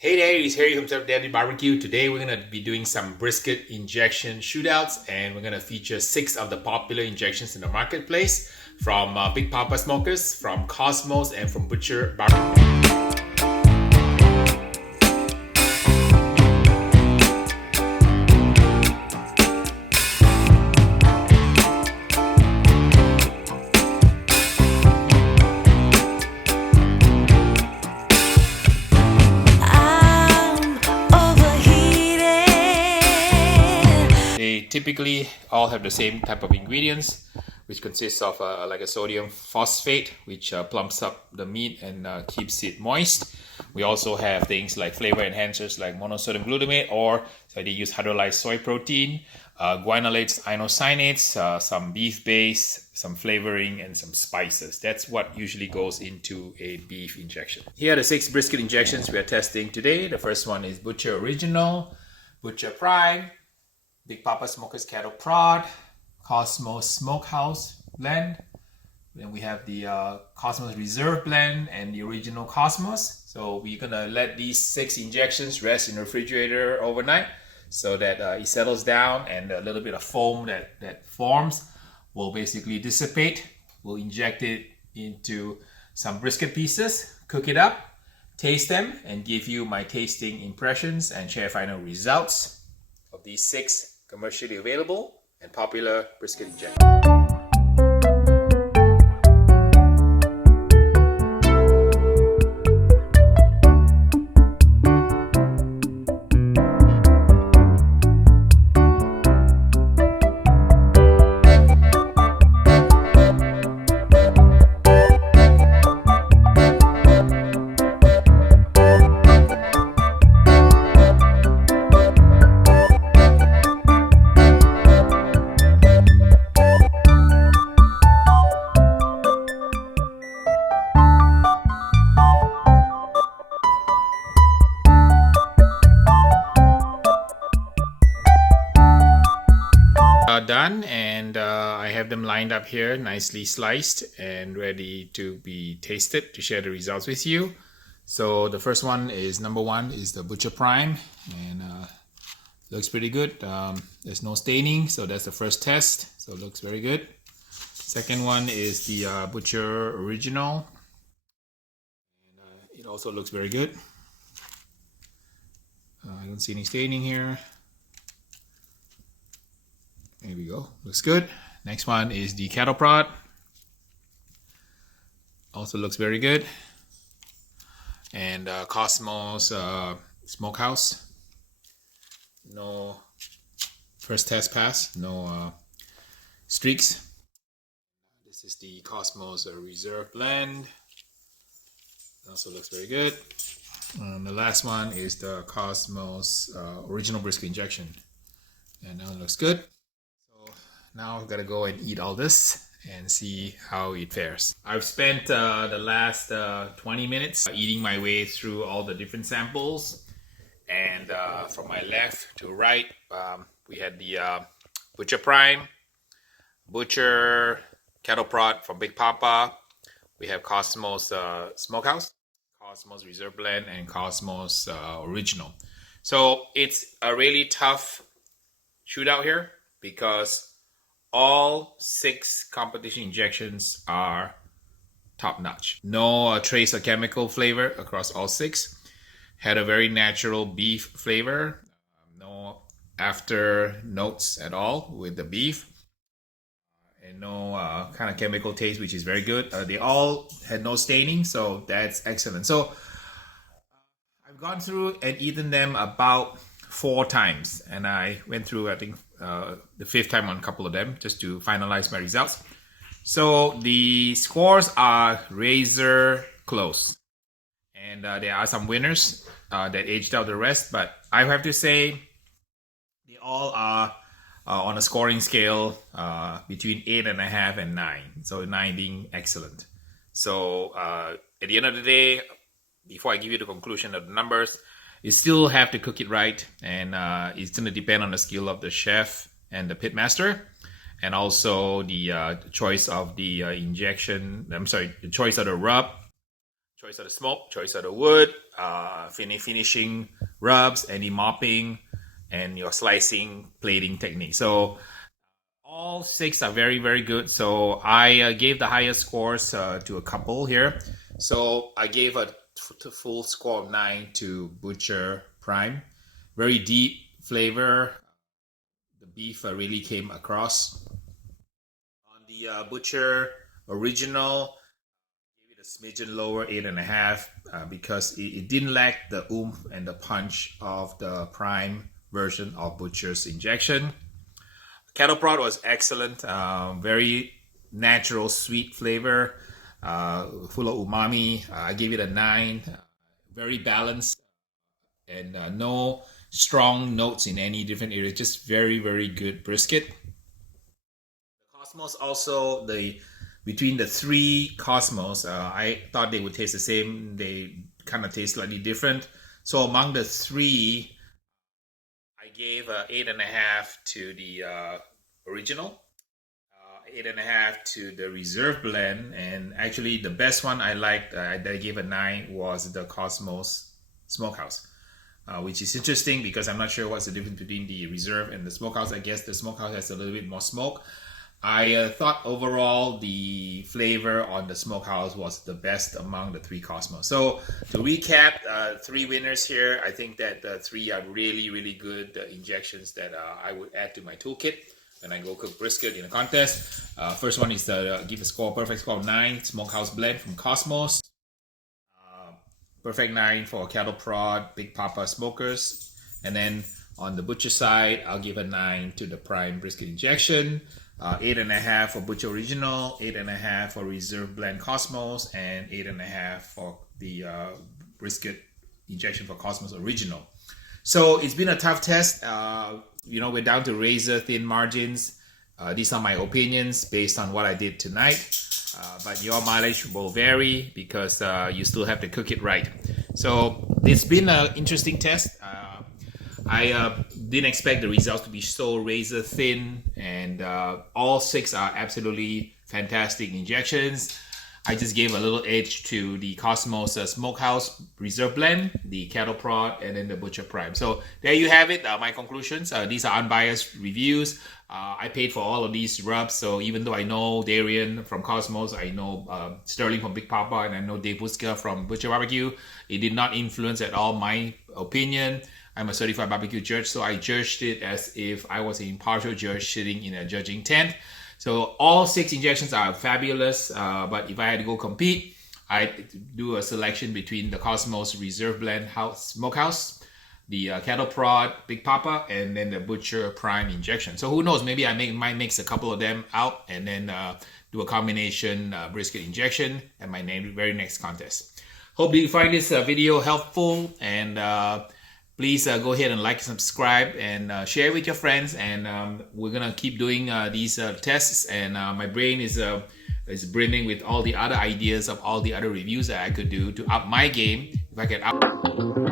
Hey there, it's Harry from Chef Daddy Barbecue. Today we're going to be doing some brisket injection shootouts, and we're going to feature 6 of the popular injections in the marketplace from Big Papa Smokers, from Cosmos, and from Butcher Barbecue. They typically all have the same type of ingredients, which consists of like a sodium phosphate, which plumps up the meat and keeps it moist. We also have things like flavor enhancers like monosodium glutamate, or so they use hydrolyzed soy protein, guanolates, inocyanates, some beef base, some flavoring, and some spices. That's what usually goes into a beef injection. Here are the 6 brisket injections we are testing today. The first one is Butcher Original, Butcher Prime, Big Papa Smokers Cattle Prod, Cosmos Smokehouse Blend. Then we have the Cosmos Reserve Blend and the original Cosmos. So we're gonna let these 6 injections rest in the refrigerator overnight so that it settles down, and a little bit of foam that forms will basically dissipate. We'll inject it into some brisket pieces, cook it up, taste them, and give you my tasting impressions and share final results of these 6 commercially available and popular brisket injections. Done, and I have them lined up here, nicely sliced and ready to be tasted, to share the results with you. So the first one is, number 1 is the Butcher Prime, and looks pretty good. There's no staining, so that's the first test, so it looks very good. Second one is the Butcher Original, and it also looks very good. I don't see any staining here. There we go, looks good. Next one is the Cattle Prod. Also looks very good. And Cosmos Smokehouse. No first test pass, no streaks. This is the Cosmos Reserve Blend. Also looks very good. And the last one is the Cosmos Original Brisket Injection. And now it looks good. Now I've got to go and eat all this and see how it fares. I've spent the last 20 minutes eating my way through all the different samples. And from my left to right, we had the Butcher Prime, Butcher Cattle Prod from Big Papa. We have Cosmos Smokehouse, Cosmos Reserve Blend, and Cosmos Original. So it's a really tough shootout here because all 6 competition injections are top-notch. No trace of chemical flavor across all 6. Had a very natural beef flavor. No after notes at all with the beef. And no kind of chemical taste, which is very good. They all had no staining, so that's excellent. So I've gone through and eaten them about 4 times, and I went through, I think, the 5th time on a couple of them just to finalize my results. So the scores are razor close, and there are some winners that edged out the rest, but I have to say they all are on a scoring scale between 8.5 and 9, so 9 being excellent. So at the end of the day, before I give you the conclusion of the numbers, you still have to cook it right, and it's going to depend on the skill of the chef and the pitmaster, and also the choice of the the choice of the rub, choice of the smoke, choice of the wood, finishing rubs, any mopping, and your slicing, plating technique. So all 6 are very, very good. So I gave the highest scores to a couple here. So I gave a full score of 9 to Butcher Prime. Very deep flavor. The beef really came across. On the Butcher Original, I gave it a smidgen lower, 8.5, because it didn't lack the oomph and the punch of the Prime version of Butcher's injection. Cattle prod was excellent. Very natural, sweet flavor, full of umami. I gave it a 9. Very balanced, and no strong notes in any different areas. Just very, very good brisket. The Cosmos also, between the 3 Cosmos, I thought they would taste the same. They kind of taste slightly different. So among the 3, I gave 8.5 to the original, 8.5 to the reserve blend, and actually the best one I liked, that I gave a 9, was the Cosmos Smokehouse, which is interesting because I'm not sure what's the difference between the reserve and the smokehouse. I guess the smokehouse has a little bit more smoke. I thought overall the flavor on the smokehouse was the best among the 3 Cosmos. So to recap, 3 winners here. I think that the 3 are really, really good injections that I would add to my toolkit when I go cook brisket in a contest. First one is to give a perfect score of 9, Smokehouse Blend from Cosmos. Perfect 9 for Cattle Prod, Big Papa Smokers. And then on the Butcher side, I'll give a 9 to the Prime Brisket Injection. 8.5 for Butcher Original, 8.5 for Reserve Blend Cosmos, and 8.5 for the Brisket Injection for Cosmos Original. So it's been a tough test. We're down to razor thin margins. These are my opinions based on what I did tonight. But your mileage will vary because you still have to cook it right. So it's been an interesting test. I didn't expect the results to be so razor thin, and all 6 are absolutely fantastic injections. I just gave a little edge to the Cosmos Smokehouse Reserve Blend, the Cattle Prod, and then the Butcher Prime. So there you have it, my conclusions. These are unbiased reviews. I paid for all of these rubs, so even though I know Darian from Cosmos, I know Sterling from Big Papa, and I know Dave Wuska from Butcher Barbecue, it did not influence at all my opinion. I'm a certified barbecue judge, so I judged it as if I was an impartial judge sitting in a judging tent. So all 6 injections are fabulous, but if I had to go compete, I'd do a selection between the Cosmos Reserve Blend Smokehouse, the Cattle Prod Big Papa, and then the Butcher Prime Injection. So who knows, maybe I might mix a couple of them out and then do a combination brisket injection at my very next contest. Hope you find this video helpful, and please go ahead and like, subscribe, and share with your friends. And we're gonna keep doing these tests. And my brain is brimming with all the other ideas of all the other reviews that I could do to up my game. If I can up.